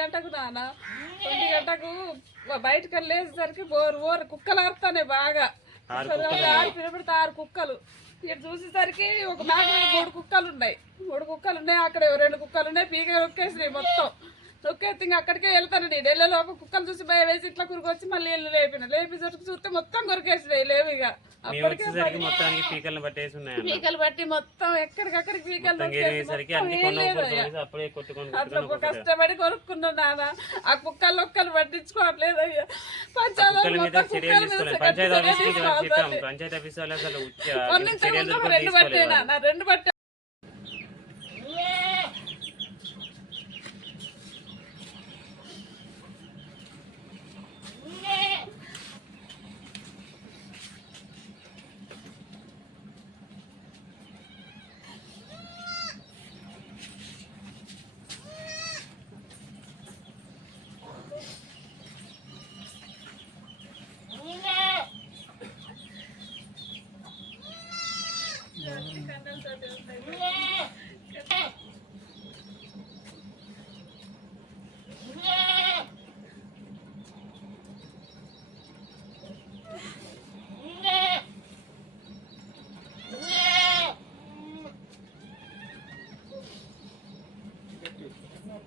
గంటకు నాన్న 20 గంటకు బయటకు వెళ్ళేసరికి బోరు కుక్కలు ఆడుతానే బాగా. 6 పిల్లబడితే 6 కుక్కలు. ఇక్కడ చూసేసరికి ఒక మేక 3 కుక్కలు ఉన్నాయి. 3 కుక్కలు ఉన్నాయి. అక్కడ 2 కుక్కలు ఉన్నాయి. పీక నొక్కేసినాయి మొత్తం. నొక్కేస్తే ఇంకా అక్కడికే వెళ్తాను. నేను వెళ్ళేలోపు కుక్కలు చూసి భయం వేసి ఇట్లా కురికొచ్చి మళ్ళీ వెళ్ళి లేపి చూస్తే మొత్తం కొరికేసినాయి. లేవు ఇక పీకలు బట్టి మొత్తం ఎక్కడికక్కడికి పీకలు అట్లా కష్టపడి కొనుక్కున్నాను నాన్న. ఆ కుక్కలు పట్టించుకోవట్లేదు అయ్యా. పంచాయతీ 2 బట్టే నాన్న, 2 బట్టే.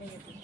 Thank you.